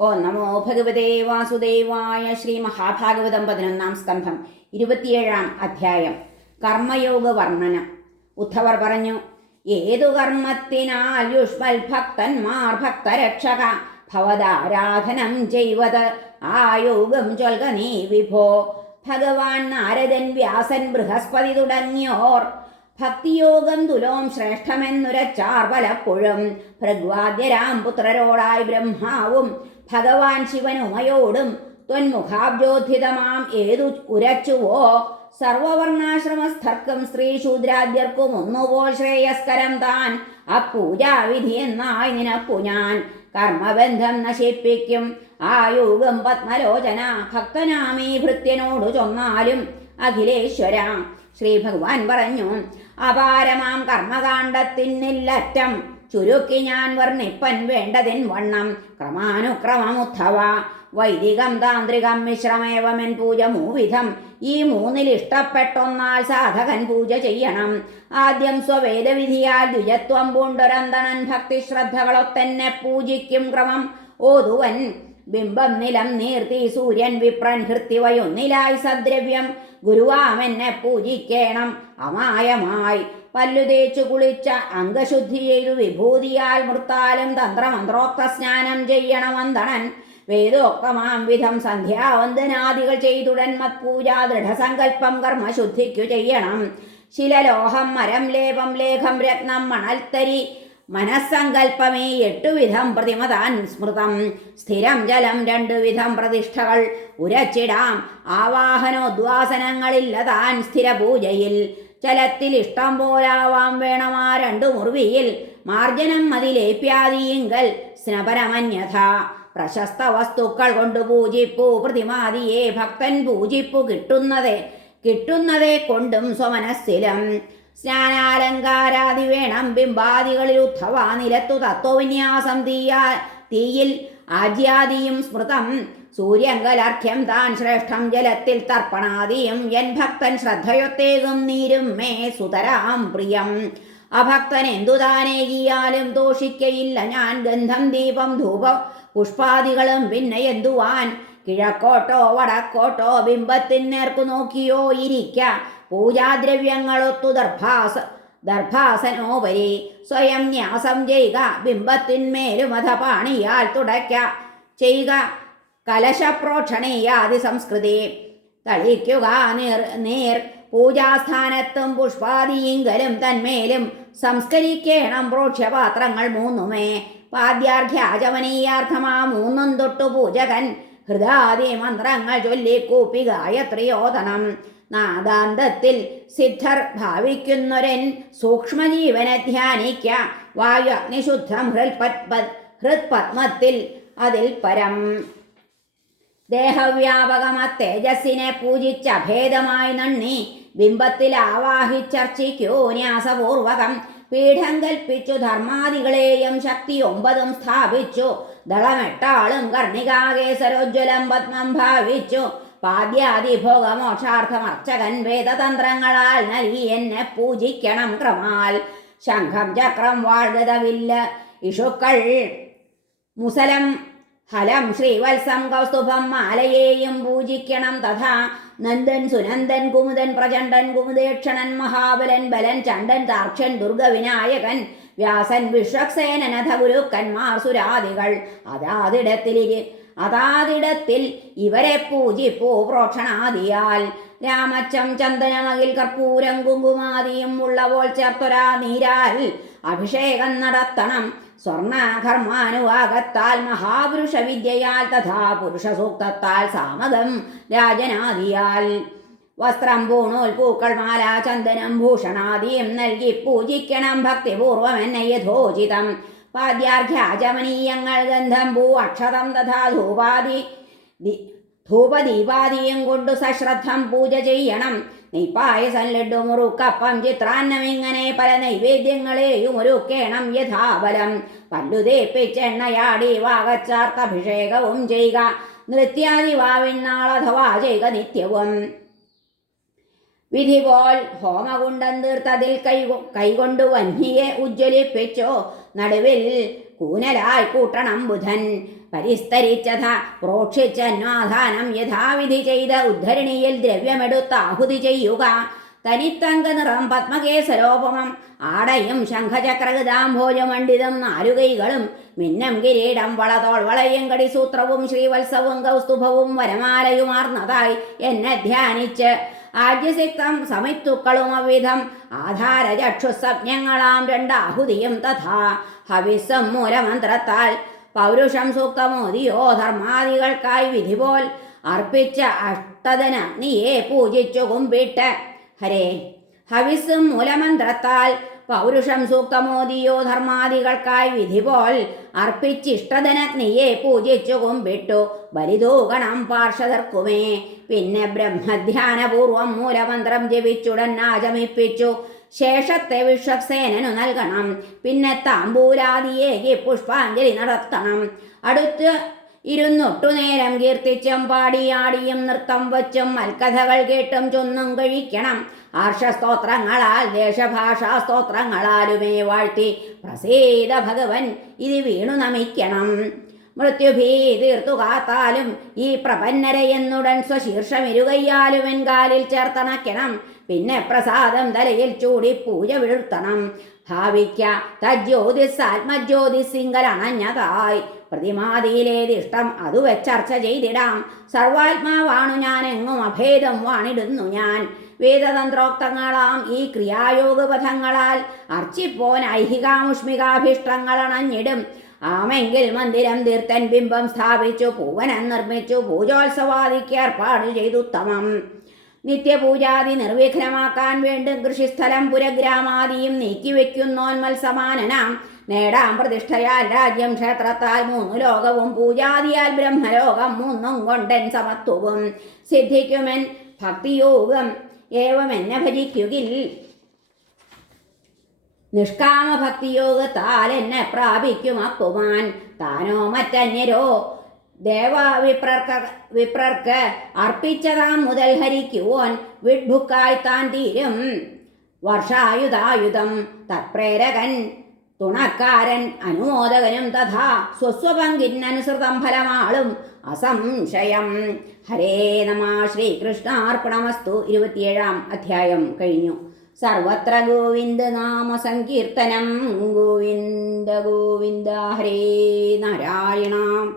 ഓ നമോ ഭഗവതേ വാസുദേവായ ശ്രീ മഹാഭാഗവതം പതിനൊന്നാം സ്കന്ധം ഇരുപത്തിയേഴാം അധ്യായം കർമ്മയോഗ വർണന ഉദ്ധവർ പറഞ്ഞു ഏതു കർമ്മത്തിനാൽ യുഷ്മൽ ഭക്തന്മാർ ഭക്തരക്ഷക ഭവതാരാധനം ചെയ്വത് ആ യോഗം ചൊൽക നീ വിഭോ. ഭഗവാൻ നാരദൻ വ്യാസൻ ബൃഹസ്പതി തുടങ്ങിയോർ ഭക്തിയോഗം തുലോം ശ്രേഷ്ഠമെന്നുരച്ചാർ പലപ്പോഴും. ഭൃഗ്വാദ്യരാം പുത്രരോടായി ബ്രഹ്മാവും ഭഗവാൻ ശിവനുമയോടും ത്വന്മുഖാബ്ജോദ്ധിതമാം ഏതു ഉരച്ചുവോ. സർവവർണാശ്രമസ്ഥർക്കും സ്ത്രീശൂദ്രാദ്യർക്കും ഒന്നുപോൽ ശ്രേയസ്കരം താൻ. അപ്പൂജാവിധി എന്നായി നിനപ്പു ഞാൻ. കർമ്മബന്ധം നശിപ്പിക്കും. ആ യോഗം പത്മലോചന ഭക്തനാമീ ഭൃത്യനോടു ചൊന്നാലും അഖിലേശ്വര. ശ്രീ ഭഗവാൻ പറഞ്ഞു അപാരമാം കർമ്മകാണ്ഡത്തിന്നില്ലറ്റം ചുരുക്കി ഞാൻ വർണിപ്പൻ വേണ്ടതിൻ വണ്ണം. ക്രമാനുക്രമമുദ്ധവ. വൈദികം താന്ത്രികം മിശ്രമേവമെൻ പൂജ മൂവിധം. ഈ മൂന്നിൽ ഇഷ്ടപ്പെട്ടൊന്നാൽ സാധകൻ പൂജ ചെയ്യണം. ആദ്യം സ്വവേദവിധിയാൽ ദ്വിജത്വം പൂണ്ടൊരന്തണൻ ഭക്തിശ്രദ്ധകളൊത്തന്നെ പൂജിക്കും ക്രമം. ഓതുവൻ ബിംബം നിലം നീർത്തി സൂര്യൻ വിപ്രൻ ഹൃത്തിവയൊന്നിലായി സദ്രവ്യം. ഗുരുവാമെന്നെ പൂജിക്കേണം. അമായമായി പല്ലു തേച്ചു കുളിച്ച അംഗശുദ്ധി ചെയ്തു വിഭൂതിയാൽ മൃത്താലും തന്ത്രമന്ത്രോക്ത സ്നാനം ചെയ്യണം വന്ദണൻ വേദോക്തമാം വിധം സന്ധ്യാവന്ദനാദികൾ ചെയ്തുടൻ മത്പൂജാ ദൃഢസങ്കല്പം കർമ്മശുദ്ധിക്കു ചെയ്യണം. ശിലലോഹം മരം ലേപം ലേഖം രത്നം മണൽത്തരി മനസ്സങ്കൽപ്പമേ എട്ടുവിധം പ്രതിമതാൻ സ്മൃതം. സ്ഥിരം ജലം രണ്ടു വിധം പ്രതിഷ്ഠകൾ. ഉരച്ചിടാം. ആവാഹനോദ്വാസനങ്ങളില്ലതാൻ സ്ഥിരപൂജയിൽ. ചലത്തിൽ ഇഷ്ടം പോലാവാം വേണമാ രണ്ടു മുറിവിയിൽ. മാർജനം മതിലേപ്യാദിയിങ്കൽ സ്നപരമന്യഥ പ്രശസ്ത വസ്തുക്കൾ കൊണ്ട് പൂജിപ്പു പ്രതിമാതിയെ ഭക്തൻ പൂജിപ്പു കിട്ടുന്നതേ കിട്ടുന്നതേ കൊണ്ടും സ്വമനസ്സിലും. സ്നാനാലങ്കാരാദി വേണം. ബിംബാദികളിൽ ഉദ്ധവ നിലത്തു തത്വവിന്യാസം തീയാ തീയിൽ ആജ്യാദിയും സ്മൃതം. സൂര്യങ്കലർഘ്യം താൻ ശ്രേഷ്ഠം ജലത്തിൽ തർപ്പണാദിയും. എൻ ഭക്തൻ ശ്രദ്ധയൊത്തേകും നീരും മേ സുതരാം പ്രിയം. അഭക്തൻ എന്തു താനേകിയാലും ദോഷിക്കയില്ല. ഞാൻ ഗന്ധം ദീപം ധൂപ പുഷ്പാദികളും പിന്നെ എന്തുവാൻ? കിഴക്കോട്ടോ വടക്കോട്ടോ ബിംബത്തിൻ നേർക്കു നോക്കിയോ ഇരിക്ക. പൂജാദ്രവ്യങ്ങളൊത്തു ദർഭാസ ദർഭാസനോപരി സ്വയം ന്യാസം ചെയ്യുക ബിംബത്തിന്മേലും അധ പാണിയാൽ തുടയ്ക്ക ചെയ്യുക കലശപ്രോക്ഷണീയാതി സംസ്കൃതി തളിക്കുക നീർ നീർ പൂജാസ്ഥാനത്തും പുഷ്പാദിയിങ്കലും തന്മേലും സംസ്കരിക്കേണം പ്രോക്ഷ്യപാത്രങ്ങൾ മൂന്നുമേ. പാദ്യാർഘ്യാചമനീയാർത്ഥമാ മൂന്നും തൊട്ടു പൂജകൻ ഹൃദാദി മന്ത്രങ്ങൾ ചൊല്ലി കൂപ്പി ഗായത്രിയോധനം നാദാന്തത്തിൽ സിദ്ധർ ഭാവിക്കുന്നൊരൻ സൂക്ഷ്മജീവനെ ധ്യാനിക്ക. വായു അഗ്നിശുദ്ധം ഹൃത്പത് ഹൃത്പത്മത്തിൽ അതിൽ പരം. ദേഹവ്യാപകമ തേജസ്സിനെ പൂജിച്ച അഭേദമായി നണ്ണി ബിംബത്തിൽ ആവാഹിച്ചർച്ചിക്കോ ന്യാസപൂർവകം. പീഠം കൽപ്പിച്ചു ധർമാദികളെയും ശക്തി ഒമ്പതും സ്ഥാപിച്ചു. ദളമെട്ടാളും കർണികാകേസരോജ്വലം പത്മം ഭാവിച്ചു. പാദ്യാദിഭോഗമോക്ഷാർത്ഥം അർച്ചകൻ വേദതന്ത്രങ്ങളാൽ നൽകി എന്നെ പൂജിക്കണം ക്രമാൽ ശംഖം ചക്രം വാഴ്ഗതവില്ല ഇഷുക്കൾ മുസലം ഹലം ശ്രീവത്സം കൗസ്തുഭം മാലയേയും പൂജിക്കണം തഥാ. നന്ദൻ സുനന്ദൻ കുമുദൻ പ്രചണ്ഡൻ കുമുദേക്ഷണൻ മഹാബലൻ ബലൻ ചണ്ഡൻ താർക്ഷൻ ദുർഗവിനായകൻ വ്യാസൻ വിശ്വക്സേനനഥ ഗുരുക്കന്മാർ സുരാദികൾ. അതാതിടത്തിലിരി അതാതിടത്തിൽ ഇവരെ പൂജിപ്പൂ പ്രോക്ഷണാദിയാൽ. രാമച്ചം ചന്ദനമകിൽ കർപ്പൂരം കുങ്കുമാദിയും ഉള്ളവോൾ ചേർത്തൊരാ നീരാൽ. അഭിഷേകം നടത്തണം. സ്വർണകർമാനുവാഗത്താൽ മഹാപുരുഷ വിദ്യയാൽ തഥാ പുരുഷ സൂക്തത്താൽ സാമകം രാജനാദിയാൽ. വസ്ത്രം പൂണൂൽ പൂക്കൾ മാല ചന്ദനം ഭൂഷണാദിയും നൽകി പൂജിക്കണം ഭക്തിപൂർവം എന്നെ യഥോചിതം. പാദ്യാർഘ്യാചമനീയങ്ങൾ ഗന്ധം ഭൂ അക്ഷതം തഥാ ധൂപാദി ധൂപദീപാദിയും കൊണ്ടു സശ്രദ്ധം പൂജ ചെയ്യണം. നെയ്പായസം ലഡു മുറുക്കപ്പം ചിത്രാന്നം ഇങ്ങനെ പല നൈവേദ്യങ്ങളെയും ഒരുക്കേണം യഥാബലം. പല്ലു തേപ്പിച്ചെണ്ണയാടി വാകച്ചാർത്ത അഭിഷേകവും ചെയ്യുക നൃത്യാദി വാവിണ്ണാളഥവാ ചെയ്യുക നിത്യവും. വിധി പോൽ ഹോമകുണ്ടം തീർത്തതിൽ കൈ കൈകൊണ്ടു വന്നിയെ ഉജ്ജ്വലിപ്പിച്ചോ നടുവിൽ കൂനലായി കൂട്ടണം ബുധൻ. പരിസ്തരിച്ചഥ പ്രോക്ഷിച്ചന്വാധാനം യഥാവിധി ചെയ്ത ഉദ്ധരണിയിൽ ദ്രവ്യമെടുത്ത് ആഹുതി ചെയ്യുക. തനിത്തങ്ക നിറം പത്മകേസരോപമം. ആടയും ശംഖചക്രകൃതാംഭോജമണ്ഡിതം നാലുകൈകളും മിന്നം കിരീടം വളതോൾ വളയും കടിസൂത്രവും ശ്രീവത്സവും കൗസ്തുഭവും വരമാലയുമാർന്നതായി എന്നെ ധ്യാനിച്ച്. ആദ്യസിക്തം സമിത്തുക്കളും അവിധം ആധാരചക്ഷുസജ്ഞങ്ങളാം രണ്ടാഹുതിയും തഥാ ഹവിസം മൂലമന്ത്രത്താൽ പൗരുഷം സൂക്തമോദിയോ ധർമാദികൾക്കായി വിധി പോൽ അർപ്പിച്ച അഷ്ടദന നീയെ പൂജിച്ചു കുമ്പിട്ട്. ഹരേ. ഹവിസും മൂലമന്ത്രത്താൽ പൗരുഷം സൂക്തമോദിയോ ധർമാദികൾക്കായി വിധി പോൽ അർപ്പിച്ചിഷ്ടധനഗ്നിയെ പൂജിച്ചു കുമ്പിട്ടു. ബലിതൂകണം പാർഷദർക്കുമേ പിന്നെ ബ്രഹ്മധ്യാനപൂർവം മൂലമന്ത്രം ജപിച്ചുടൻ ആചമിപ്പിച്ചു. ശേഷത്തെ വിശ്വസേനനു നൽകണം. പിന്നെ താമ്പൂലാദിയേകി പുഷ്പാഞ്ജലി നടത്തണം. അടുത്ത് ഇരുന്നൊട്ടു നേരം കീർത്തിച്ചും പാടിയാടിയും നൃത്തം വച്ചും മൽക്കഥകൾ കേട്ടും ചൊന്നും കഴിക്കണം. ആർഷസ്തോത്രങ്ങളാൽ ദേശഭാഷാ സ്തോത്രങ്ങളാലുമേ വാഴ്ത്തി പ്രസീത ഭഗവൻ ഇത് വീണു നമിക്കണം. മൃത്യുഭീ തീർത്തു കാത്താലും ഈ പ്രപന്നരയെന്നുടൻ സ്വശീർഷമിരുകയ്യാലും എൻകാലിൽ ചേർത്തണക്കണം. പിന്നെ പ്രസാദം തലയിൽ ചൂടി പൂജ വീഴ്ത്തണം. ഭാവിക്ക തജ്യോതിസ് ആത്മജ്യോതിസിങ്കലണഞ്ഞതായി പ്രതിമാതിയിലേതിഷ്ടം അതു വെച്ചർച്ച ചെയ്തിടാം. സർവാത്മാവാണു ഞാൻ എങ്ങും അഭേദം വാണിടുന്നു ഞാൻ. വേദതന്ത്രോക്തങ്ങളാം ഈ ക്രിയായോഗപഥങ്ങളാൽ അർച്ചിപ്പോൻ ഐഹികാമുഷ്മികാഭിഷ്ടങ്ങളണഞ്ഞിടും. ആമെങ്കിൽ മന്ദിരം തീർത്തൻ ബിംബം സ്ഥാപിച്ചു പൂവനം നിർമ്മിച്ചു പൂജോത്സവാദിക്ക് ഏർപ്പാട് ചെയ്തുത്തമം നിത്യപൂജാതി നിർവിഘ്നമാക്കാൻ വേണ്ടും കൃഷിസ്ഥലം പുരഗ്രാമാദിയും നീക്കിവെക്കുന്നോന്മത്സമാനനാം. നേടാം പ്രതിഷ്ഠയാൽ രാജ്യം ക്ഷേത്രത്താൽ മൂന്നു ലോകവും പൂജാതിയാൽ ബ്രഹ്മലോകം മൂന്നും കൊണ്ടൻ സമത്വവും. സിദ്ധിക്കുമെൻ ഭക്തിയോഗം ഏവം എന്നെ ഭജിക്കുകിൽ. നിഷ്കാമ ഭക്തിയോഗത്താൽ എന്നെ പ്രാപിക്കും അപ്പുമാൻ. താനോ മറ്റന്യരോ ദേവ വിപ്രർക്ക് വിപ്രർക്ക് അർപ്പിച്ചതാം മുതൽ ഹരിക്കുവോൻ. വിഡ്ഭുക്കായി താൻ തീരും വർഷായുധായുധം. തത്പ്രേരകൻ തുണക്കാരൻ അനുമോദകനും തഥാ സ്വസ്വപങ്കിനനുസൃതം ഫലമാളും. അസംശയം. ഹരേ നമ ശ്രീകൃഷ്ണാർപ്പണമസ്തു. ഇരുപത്തിയേഴാം അധ്യായം കഴിഞ്ഞു. സർവത്ര ഗോവിന്ദ നാമ സങ്കീർത്തനം. ഗോവിന്ദ ഗോവിന്ദ ഹരേ നാരായണ.